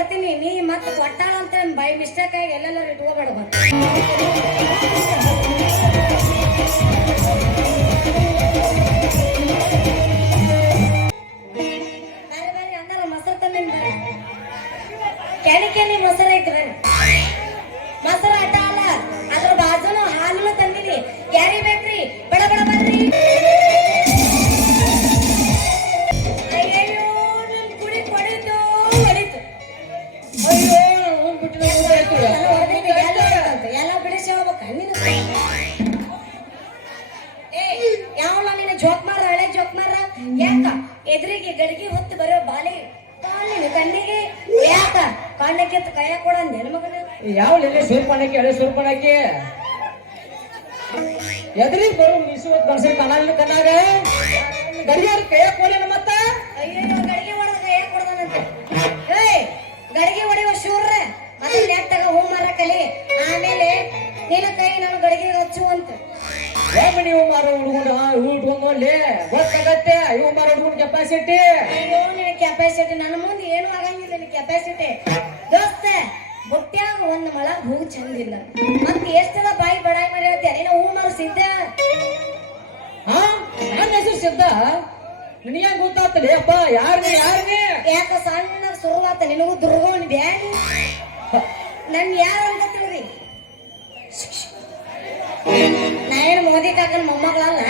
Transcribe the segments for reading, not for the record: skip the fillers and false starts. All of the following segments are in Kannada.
ಕೊಡ್ತೀನಿ ನೀ ಮತ್ತೆ ಕೊಟ್ಟಾಳ ಅಂತ ಬೈ ಮಿಸ್ಟೇಕ್ ಆಗಿ ಎಲ್ಲೆಲ್ಲರೂ ಇಟ್ಕೋಬೇಡ ಬೇರೆ ಬೇರೆ ಅನ್ನಾರ ಮೊಸರು ತಂದೇನು ಬೇರೆ ಕೆಣಿ ಮೊಸರು ಐತಿ ಬೇರೆ ಮೊಸರು ಆಟ ಅಲ್ಲ ಅದ್ರ ಬಾಜುನು ಹಾಲು ತಂದಿನಿ ಯಾರಿ ಬೇಕ್ರಿ ಬಡ ಬಡ ಬರ್ರಿ ಅಯ್ಯೋ ನನ್ ಕುಡಿ ಕೊಡಿತು ಹೊಡಿತು ಅಯ್ಯೋ ಎಲ್ಲ ಬಿಡಿಸಿ ಹೋಗ್ಬೇಕ ನೀನು ಯಾವಲ್ಲ ನೀನು ಜೋಕ್ ಮಾರ ಹಳೆ ಜೋಕ್ ಮಾರ ಯಾಕ ಎದುರಿಗೆ ಗಡಿಗೆ ಹೊತ್ತು ಬರೋ ಬಾಲಿ ಕಣ್ಣಿಗೆ ಯಾಕ ಕಣ್ಣಕ್ಕೆ ಕೈಯ ಕೊಡ ನೆನಮಗನ ಯಾವ ಸೂರ್ಪಣಕ್ಕೆ ಹಳೆ ಸೂರ್ಪಣಕ್ಕೆ ಎದ್ರಿಗೆ ಬರು ಮೀಸು ಕನ್ಸರ್ ಕಣ್ಣಾಗ ಗಡಿಯಾರ ಕೈಯ ಕೊಡಲೇನ ಮತ್ತ ಅಯ್ಯೋ ಗಡಿಗೆ ಹೊಡೆದ ಕೈಯ ಕೊಡದನಂತೆ ಗಡಿಗೆ ಹೊಡೆಯುವ ಶೂರ್ರ ಮತ್ತೆ ನೆಟ್ಟಾಗ ಹೂ ಮಾರ ಕಲಿ ಆಮೇಲೆ ನಿನ್ನ ಕೈ ನಾನು ಗಡಿಗೆ ಹಚ್ಚು ಅಂತ ನೀವು ಮಾರೋ ಹುಡುಗನ ಉಟ್ಕೊಂಡ್ಲಿ ಗೊತ್ತಾಗತ್ತೆ ಇವು ಮಾರೋ ಹುಡುಗನ ಕೆಪಾಸಿಟಿ ಅಯ್ಯೋ ನಿನ್ನ ಕೆಪಾಸಿಟಿ ನನ್ನ ಮುಂದೆ ಏನು ಆಗಂಗಿಲ್ಲ ನಿನ್ನ ಕೆಪಾಸಿಟಿ ದೋಸ್ತ ಬುಟ್ಟ್ಯಾಗ ಒಂದು ಮಳ ಹೂ ಚಂದಿಲ್ಲ ಮತ್ತೆ ಎಷ್ಟದ ಬಾಯಿ ಬಡಾಯಿ ಮಾಡಿ ಹೇಳ್ತೀಯ ನೀನು ಹೂ ಮಾರು ಸಿದ್ಧ ಹಾ ನನ್ನ ಹೆಸರು ಸಿದ್ಧ ನಿನಗೆ ಗೊತ್ತಾಗ್ತದೆ ಅಪ್ಪ ಯಾರನೇ ಯಾಕ ಸಣ್ಣ ಶುರುವಾತ ನಿನಗೂ ದುರ್ಗೋಣಿ ಬ್ಯಾನಿ ನನ್ ಯಾರು ಅಂತ ತಿಳಿದ್ರಿ ನಾನೇನು ಮೋದಿ ಕಾಕನ ಮೊಮ್ಮಗಳಲ್ಲ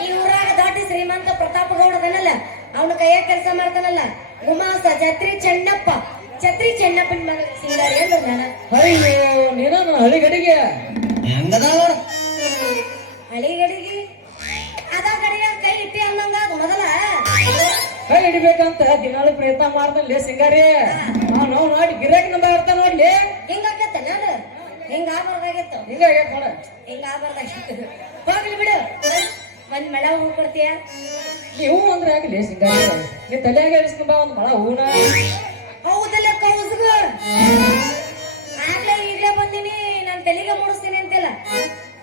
ಈ ಊರಾಗ ದೊಡ್ಡ ಶ್ರೀಮಂತ ಪ್ರತಾಪ ಗೌಡದನಲ್ಲ ಅವನ ಕೈಯಾಗ ಕೆಲಸ ಮಾಡ್ತಾನಲ್ಲ ಗುಮಾಸ ಛತ್ರಿ ಚೆನ್ನಪ್ಪನ ಮಗ ಸಿಂಗಾರಿ ಅಂದ್ರ ನಾನು ಅಯ್ಯೋ ನೀನ ಹಳಿಗಡಿಗೆ ಹಳಿಗಡಿಗೆ ಅದ ಗಡಿಗೆ ಕೈ ಇಟ್ಟಿ ಅನ್ನಂಗ ಅದು ಮೊದಲ ಕೈ ಹಿಡಿಬೇಕಂತ ದಿನಾಳು ಪ್ರಯತ್ನ ಮಾಡ್ತಾನೆ ಸಿಂಗಾರಿ ನಾವು ನೋಡಿ ಗಿರಾಕಿ ನಂಬ ಇರ್ತಾನ ನೋಡ್ಲಿ ಹಿಂಗಾಗತ್ತ ನಾನು ಹಿಂಗಾಗ್ಬಾರ್ದಾಗಿತ್ತು ಹಿಂಗಾಗ್ಬಾರ್ದಾಗಿತ್ತು ಹೋಗ್ಲಿ ಬಿಡು ಒಂದ್ ಮಳ ಹೂ ಕೊಡ್ತೀಯ ನೀವು ಅಂದ್ರೆ ಆಗ್ಲಿ ಸಿಂಗಾರಿ ನೀ ತಲೆಯಾಗ ಇರಿಸ್ಕೊಂಬ ಒಂದ್ ಮಳ ಹೂನ ಹೌದಲ್ಲ ಕೌಸ್ಗ ಆಗ್ಲೇ ಈಗ್ಲೇ ಬಂದಿನಿ ನಾನ್ ತಲೆಗೆ ಮೂಡಿಸ್ತೀನಿ ಅಂತಿಲ್ಲ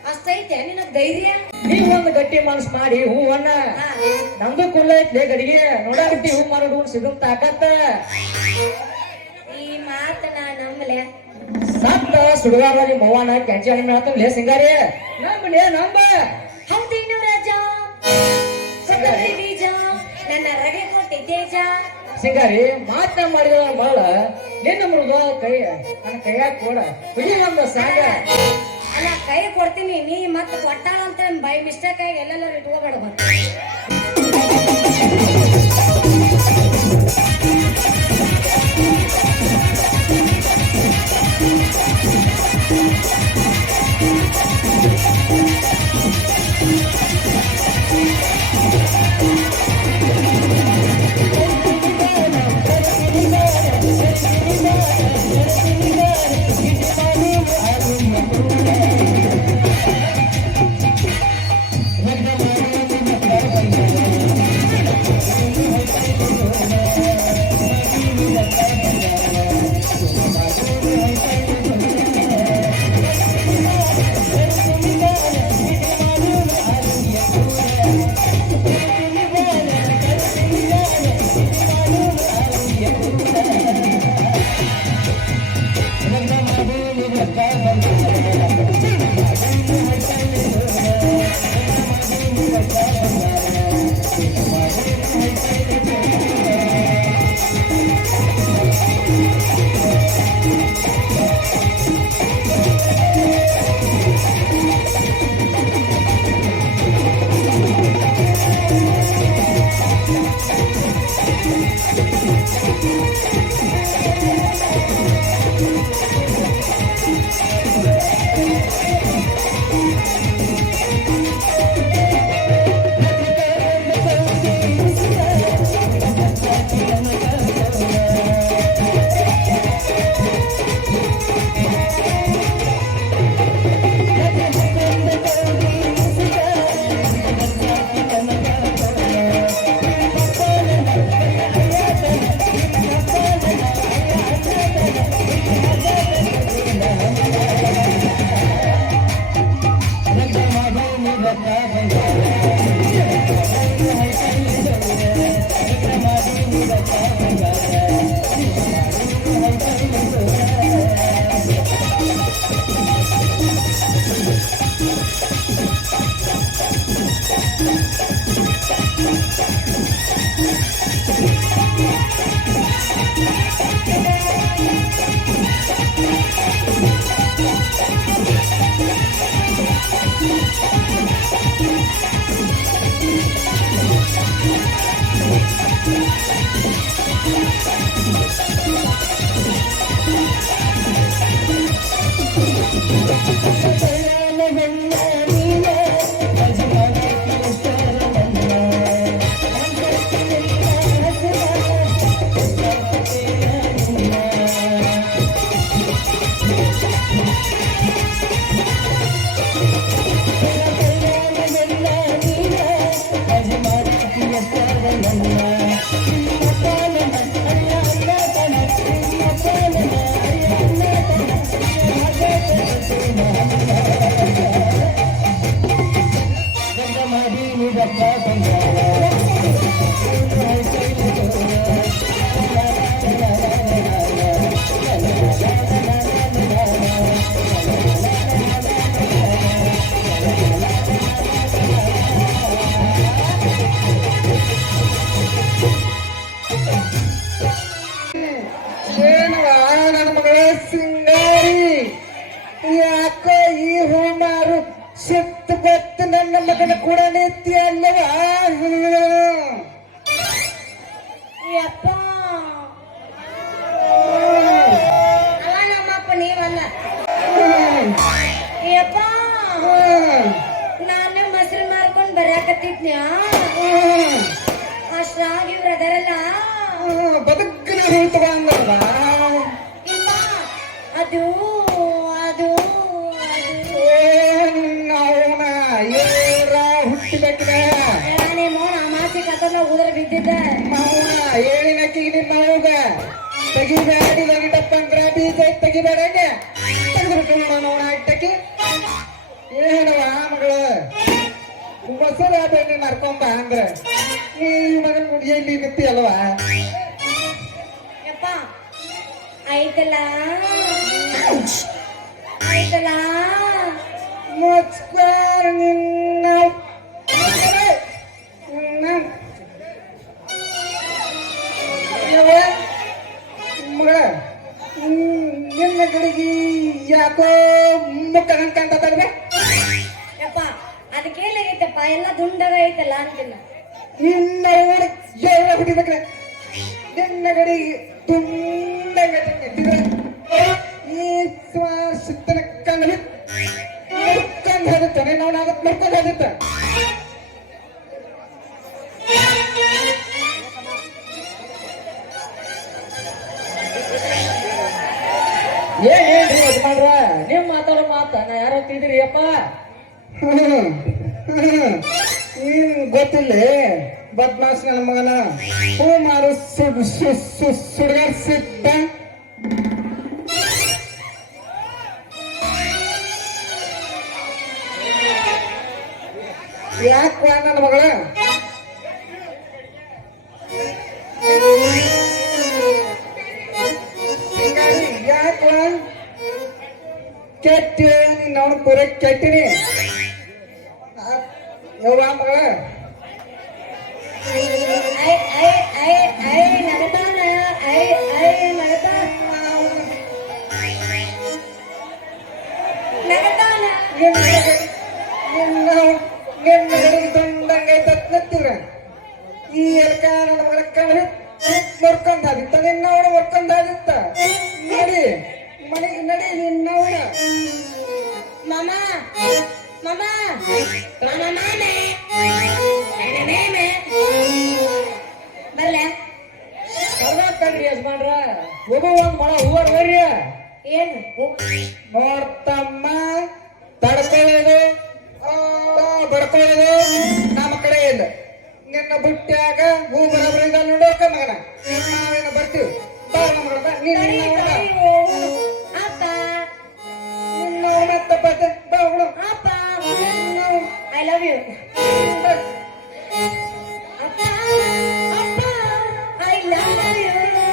ಅಷ್ಟೈತೆ ನಿನ್ನ ಧೈರ್ಯ ನೀವು ಒಂದು ಗಟ್ಟಿ ಮನಸ್ ಮಾಡಿ ಹೂವನ್ನ ನಮ್ದು ಕುಲ್ಲ ಐತ್ಲೆ ಗಡಿಗೆ ನೋಡಾಗಟ್ಟಿ ಹೂ ಮಾರೋದು ಸಿಗಂತ ತಾಕತ್ತ ಈ ಮಾತ ನಾ ನಂಬಲೆ ಸತ್ತ ಸುಡುಗಾರಿ ಮೌವಾನ ಕ್ಯಾಂಚಾಣಿ ಮಾಡ್ತಾವಲೇ ಸಿಂಗಾರಿ ನಂಬ ಹೌದೇನು ರಾಜ ಸಕ್ಕರೆ ಬೀಜ ನನ್ನ ರಗೆ ಕೊಟ್ಟಿ ತೇಜ ಸಿಂಗಾರಿ ಮಾತನ್ನ ಮಾಡಿದ ಮಗಳ ನಿನ್ನ ಮುರಿದ ಕೈ ನನ್ನ ಕೈಯಾಗ ಕೊಡ ಹುಡಿ ಒಂದು ಸಾಗ ಅಲ್ಲ ಕೈ ಕೊಡ್ತೀನಿ ನೀ ಮತ್ತೆ ಕೊಟ್ಟಾಳ ಅಂತ ಬೈ ಮಿಸ್ಟೇಕ್ ಆಗಿ ಎಲ್ಲೆಲ್ಲರೂ ಇಟ್ಕೋಬೇಡ ಏನವ ನನ್ನ ಮಗಳ ಸಿಂಗಾರಿ ಯಾಕೋ ಈ ಹೂಮಾರು ಸಿಟ್ಟು ಬತ್ತು ನನ್ನ ಮಗನ ಕೂಡ ನಿತ್ಯ ಅಲ್ಲವ ಯಪ್ಪ ಅಲ್ಲ ನಮ್ಮಪ್ಪ ನೀವಲ್ಲ ಯಪ್ಪ ನಾನು ಮೊಸರು ಮಾರ್ಕೊಂಡ್ ಬರಾಕತ್ತಿದ್ನ್ಯಾ ಅಷ್ಟಾಗಿ ಇವ್ರು ಅದರಲ್ಲ ಬದುಕಿನ ಹೂ ತಗೊಂಡಲ್ವ ಇಲ್ಲ ಅದು ಅದು ಅವನ ಏರ ಹುಟ್ಟಿಬೇಕಿದೆ ನಾನೇ ಮೋನ ಅಮಾಸಿ ಕತ್ತಲ್ಲ ಉದ್ರ ಬಿದ್ದಿದ್ದೆ ಮಾವನ ಏಳಿನಕ್ಕಿ ನಿಮ್ಮ ಮಾವಗ ತೆಗಿಬೇಡಿ ಲಗಿಟಪ್ಪಂದ್ರ ಬೀಜ ತೆಗಿಬೇಡಂಗೆ ತೆಗೆದ್ಬಿಟ್ಟು ನೋಡ ಹಾಕ್ತಕ್ಕಿ ಏನವ ಮಗಳು ಮೊಸರು ಬೆಣ್ಣೆ ಮಾರ್ಕೊಂಬ ಅಂದ್ರ ಈ ಮಗನ ಮುಡಿಯಲ್ಲಿ ನಿಂತಿ ಅಲ್ವಾ ಯಪ್ಪ ಆಯ್ತಲ್ಲ ಆಯ್ತಲ್ಲ ಮುಚ್ಚಾರ ನಿನ್ನ ಮಗಳ ನಿನ್ನ ಕಡೆಗೆ ಯಾಕೋ ಮುಖ ಅನ್ಕಂತ ತಡವೆ ಯಪ್ಪ ಅದಕ್ಕೇನಾಗೈತಪ್ಪ ಎಲ್ಲ ದುಂಡಗ ಐತಲ್ಲ ಅಂತಿಲ್ಲ ನಿನ್ನ ಜೋಳ ಹುಟ್ಟಿಬೇಕ್ರೆ ನಿನ್ನ ಕಡೆಗೆ ತುಂಡಂಗಿದ್ರೆ ಈ ಸುತ್ತನ ಕಂಡು ಮುರ್ಕೊಂಡು ಹೋಗುತ್ತಾನೆ ನಾವು ಅದಕ್ಕೆ ಮುರ್ಕೊಂಡು ಹೋಗುತ್ತ ಏನ್ರಿ ಯಜಮಾನ್ರ ನೀವ್ ಮಾತಾಡೋ ಮಾತ ನಾ ಯಾರೋ ತಿದ್ರಿ ಅಪ್ಪ ನೀನ್ ಗೊತ್ತಿಲ್ಲ ಬದ್ಮಾಸ್ ನನ್ನ ಮಗನ ಹೂ ಮಾರು ಸುಡ್ಗಾಡ್ಸಿದ್ದ ಯಾಕ ನನ್ನ ಮಗಳ ಯಾಕ ಕೆಟ್ಟ ನಾವು ಪೂರ ಕೆಟ್ಟಿನಿ ಯವ್ವ ಮಗಳ ಐ ಐ ಐ ಐ ನಗತಾನ ಐ ಐ ನಗತಾನ ನಗತಾನ ನಿನ್ನ ಗಡಿಗೆ ತೊಂದಂಗೈತ ನತ್ತಿವ್ರ ಈ ಎಲ್ಕ ನನ್ನ ಮಗಳ ಕಣ್ಣು ಮುರ್ಕೊಂಡಾದಿತ್ತ ನಿನ್ನವಳ ಮುರ್ಕೊಂಡಾದಿತ್ತ ನಡಿ ಮನೆಗೆ ನಡಿ ನಿನ್ನವಳ ಮಾಮ ಮಾಮ ಮಾಮ ಮಾಮೆ ಮೇಮೆ ಬರ್ಲೆ ಬರ್ಬೇಕಲ್ರಿ ಯಜಮಾನ್ರ ಒಬ್ಬ ಒಂದ್ ಮಳ ಹೂವರ್ ಬರ್ರಿ ಏನು ನೋಡ್ತಮ್ಮ ತಡ್ಕೊಳ್ಳೋದು ಬಡ್ಕೊಳ್ಳೋದು ನಮ್ಮ ಕಡೆ ಇಲ್ಲ ನಿನ್ನ ಬುಟ್ಟ್ಯಾಗ ಹೂ ಬರಬರಿಂದ ನೋಡೋಕ ಮಗನ ನಾವೇನು ಬರ್ತೀವಿ ನಿನ್ನ ಅಪ್ಪ ಮತ್ತೆ ಅಪ್ಪ ಐ ಲವ್ ಯು ಅಪ್ಪ ಅಪ್ಪ ಐ ಲವ್ ಯು ಅಪ್ಪ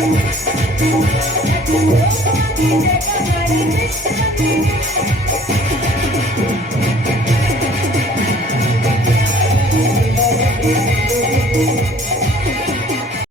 ಮಾಡಿ ಕೃಷ್ಣ